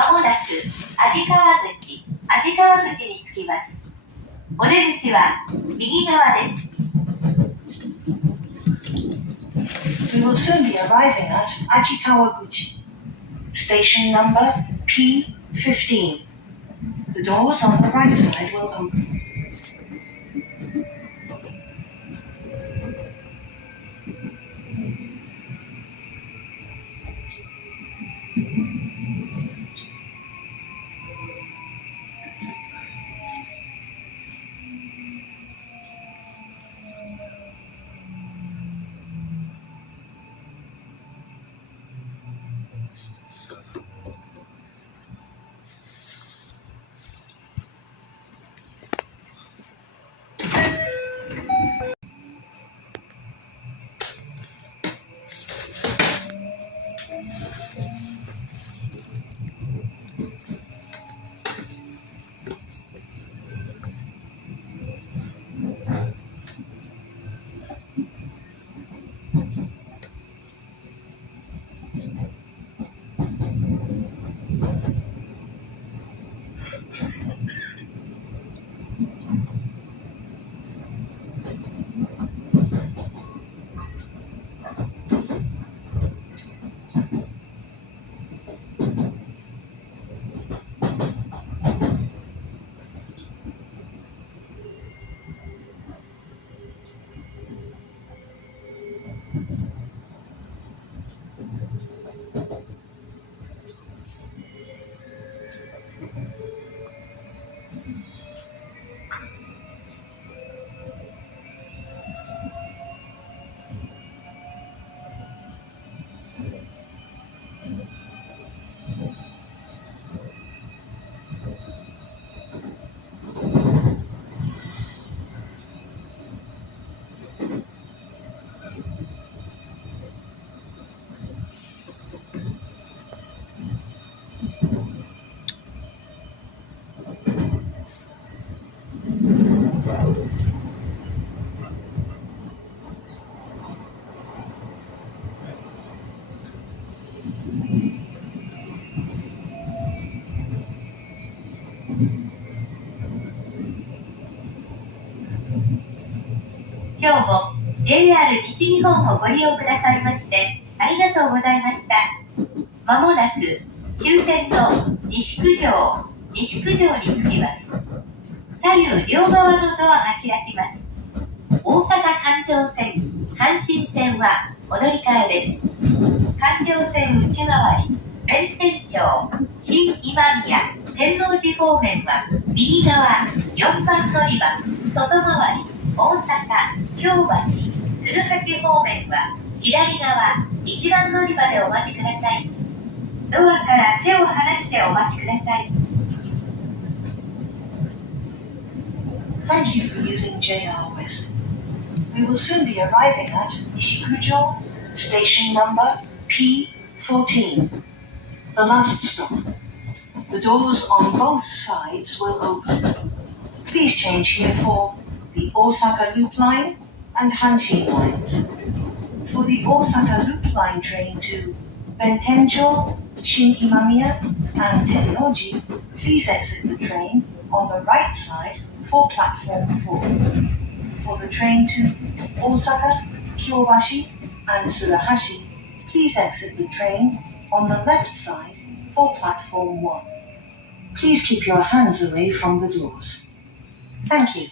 まもなく鯵川口に着きます。お出口は右側です。We will soon be arriving at Ajikawaguchi, station number P15. The doors on the right side will open.今日も JR 西日本をご利用くださいましてありがとうございました。まもなく終点の西九条に着きます。左右両側のドアが開きます。大阪環状線、阪神線はお乗り換えです。環状線内回り、弁天町、新今宮、天王寺方面は右側4番乗り場、外回り、大阪、京橋、鶴橋方面は左側1番乗り場でお待ちください。ドアから手を離してお待ちください。Thank you for using JR West. We will soon be arriving at Nishikujō, station number P14. The last stop. The doors on both sides will open. Please change here for the Osaka Loop Line and Honshu lines. For the Osaka Loop Line train to Bentencho, Shin-Imamiya and Tennoji, please exit the train on the right side for platform 4. For the train to Osaka, Kyobashi and Tsuruhashi, please exit the train on the left side for platform 1. Please keep your hands away from the doors. Thank you.